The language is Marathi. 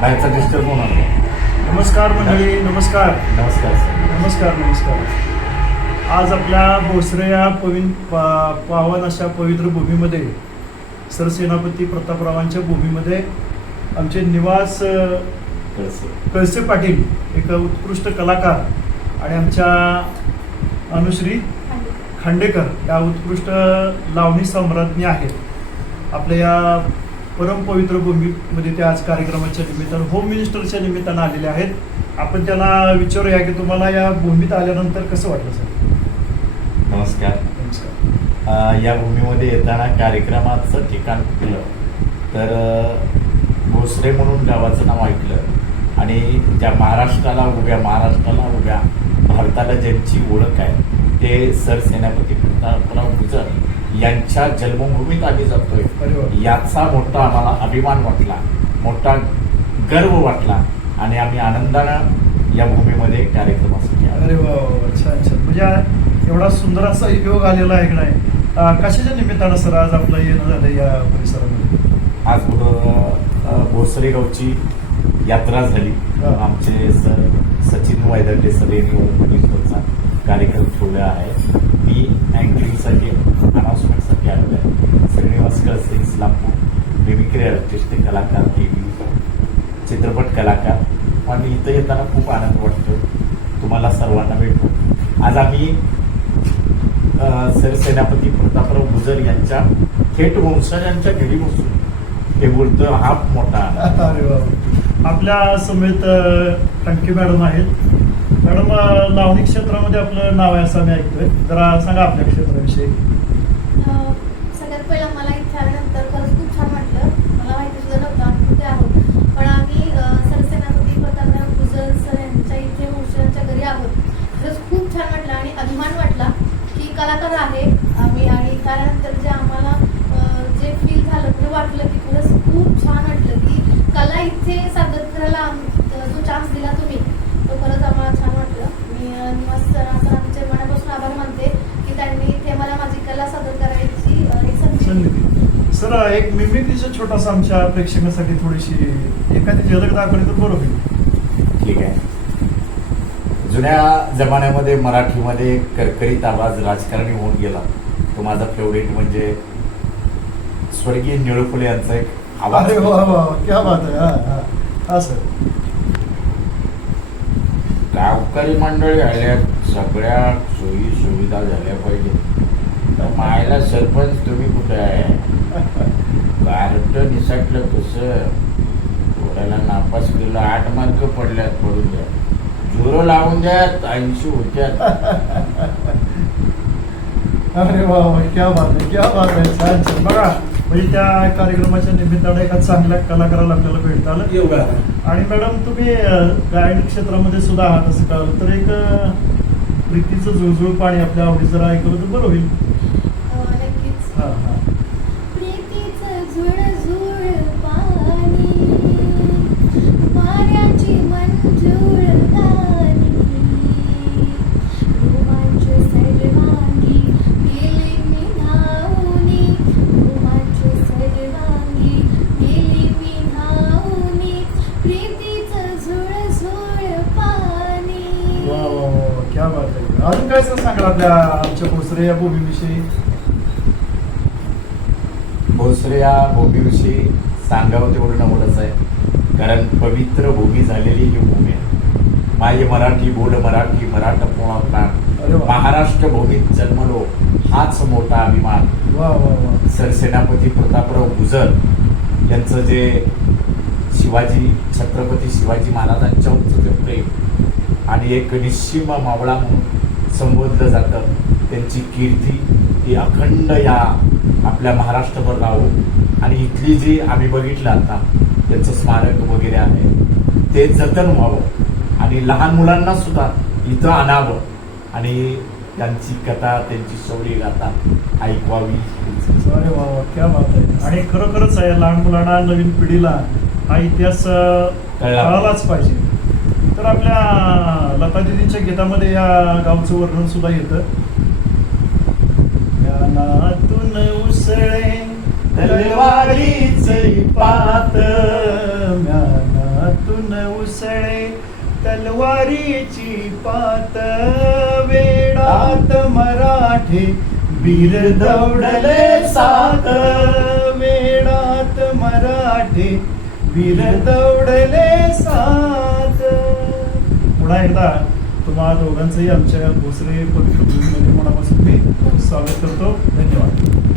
बाहेरचा डिस्टर्ब होणार नाही. नमस्कार मंडळी, नमस्कार नमस्कार सर. नमस्कार नमस्कार. आज आपल्या भोसरे या पावन अशा पवित्र भूमीमध्ये सरसेनापती प्रतापरावांच्या भूमीमध्ये आमचे निवास कळसे पाटील एक उत्कृष्ट कलाकार आणि आमच्या अनुश्री खांडेकर या उत्कृष्ट लावणी सम्राज्ञी आहेत. आपल्या या परमपवित्र भूमीमध्ये ते आज कार्यक्रमाच्या निमित्तानं होम मिनिस्टरच्या निमित्तानं आलेले आहेत. आपण त्यांना विचारूया की तुम्हाला या भूमीत आल्यानंतर कसं वाटलं सर? नमस्कार. नमस्कार. या भूमीमध्ये येताना कार्यक्रमाचं ठिकाण कुठलं तर भोसरे म्हणून गावाचं नाव ऐकलं आणि ज्या महाराष्ट्राला उभ्या भारताला ज्यांची ओळख आहे ते सरसेनापती प्रतापराव गुजर यांच्या जन्मभूमीत आम्ही जातोय. याचा मोठा आम्हाला अभिमान वाटला, मोठा गर्व वाटला आणि आम्ही आनंदानं या भूमीमध्ये कार्यक्रमासाठी आलो. अरे वा, छान छान. म्हणजे एवढा सुंदर असा योग आलेला आहे की नाही? कशाच्या निमित्तानं सर आज आपलं येणं झालं या परिसरामध्ये? आज भोसरे गावची यात्रा झाली. आमचे सर सचिन वैदर्डे सर यांनी होम मिनिस्टरचा कार्यक्रम ठेवला आहे. मी अँकरिंगसाठी अनाउन्समेंटसाठी आलेलो आहे. श्रीनिवास कळसे इस्लामपूर मिमिक्री आर्टिस्ट, कलाकार, टीव्ही चित्रपट कलाकार आणि इथं येताना खूप आनंद वाटतो. तुम्हाला सर्वांना भेटतो. आज आम्ही सरसेनापती प्रतापराव गुजर यांच्या थेट वंशजांच्या घरी बसून हे बोलतो. हा मोठा अरे वा. आपल्या समेत टंके मॅडम आहेत. मॅडम, लावणी क्षेत्रामध्ये आपलं नाव आहे असं मी ऐकतोय. जरा सांगा आपल्या क्षेत्राविषयी. सगळ्यात पहिला मला इथे आल्यानंतर खरंच खूप छान वाटलं. मला माहिती सुद्धा नव्हतं आम्ही कुठे आहोत, पण आम्ही सरसेनापती प्रतापराव गुजर सर यांच्या इथे वंशजांच्या घरी आहोत. खरंच खूप छान वाटलं आणि अभिमान वाटला की कलाकार आहे आम्ही. आणि त्यानंतर जे आम्हाला जे फील झालं ते वाटलं की खरंच खूप छान वाटलं की कला इथे सादर करायला जो चान्स दिला तुम्ही तो खरंच आम्हाला छान वाटलं. मी निवास सरांचे मनापासून आभार मानते की त्यांनी इथे मला माझी कला सादर करायची एक संधी दिली. सर, एक मिमिक्रीचा छोटासा आमच्या प्रेक्षकांसाठी थोडीशी एखादी झलक दाखवली तर बरं होईल. ठीक आहे. जुन्या जमान्यामध्ये मराठीमध्ये करकरीत आवाज राजकारणी होऊन गेला. तो माझा फेवरेट म्हणजे स्वर्गीय निळू फुले यांचा एक आवाज. अरे वा वा, क्या बात आहे. हा हा सर. गावकरी मंडळी आल्या, सगळ्या सोयी सुविधा झाल्या पाहिजे. तर मायला सरपंच तुम्ही कुठे आहे? कार्ट निसटलं कसं? पोराला नापास केलं, 8 मार्क पडल्यात, पडून द्या. झुरो लावून द्या, 80 होत्यात. अरे वा वा, क्या बात आहे, क्या बात आहे. छान छान. बघा, म्हणजे त्या कार्यक्रमाच्या निमित्तानं एका चांगल्या कलाकाराला आपल्याला भेटता आलं. आणि मॅडम, तुम्ही गायन क्षेत्रामध्ये सुद्धा आहात असं कळलं तर एक प्रीतीचं जुळजुळ पाणी आपल्या आवडी जरा ऐकलं तर बरं होईल. नक्कीच. हा हा. प्रीतीचं झुळझुळ पाणी, वाऱ्याची मंजूळ गाणी, रोमांच सर्वांगी गेली मी धावूनी, रोमांच सर्वांगी गेली मी धावूनी, प्रीतीचं झुळझुळ पाणी. वा वा वा, क्या बात आहे. अजून काय सर सांगाल आपल्या आमच्या भोसरे या भूमीविषयी? भोसरे या भूमीविषयी सांगावं तेवढं नवलच आहे. कारण पवित्र भूमी झालेली ही भूमी आहे. माय मराठी, बोल मराठी, मराठमोळा प्राण. महाराष्ट्र भूमीत जन्मलो हाच मोठा अभिमान. वा वा वा. सरसेनापती प्रतापराव गुजर यांचं जे छत्रपती शिवाजी महाराजांच्यावरचं जे प्रेम आणि एक निश्चिम मावळा म्हणून संबोधलं जातं, त्यांची कीर्ती ही अखंड या आपल्या महाराष्ट्रभर राहू. आणि इथली जी आम्ही बघितलं आता त्यांचं स्मारक वगैरे आहे ते जतन व्हावं आणि लहान मुलांना सुद्धा इथं आणावं आणि त्यांची कथा, त्यांची शौर्य गाथा ऐकवावी. अरे वा वा, क्या बात आहे. आणि खरोखरच आहे, लहान मुलांना, नवीन पिढीला हा इतिहास कळालाच पाहिजे. तर आपल्या लता दिदींच्या गीतामध्ये या गावचं वर्णन सुद्धा येतं. या नातून उसळे तलवारीचे पात, म्यानातून ओढून उसळे तलवारीची पात वेडात मराठे वीर दौडले सात वेडात मराठे वीर दौडले सात. पुन्हा एकदा तुम्हा दोघांचंही आमच्या भोसरे पवित्र भूमीमध्ये मनापासून मी स्वागत करतो. धन्यवाद.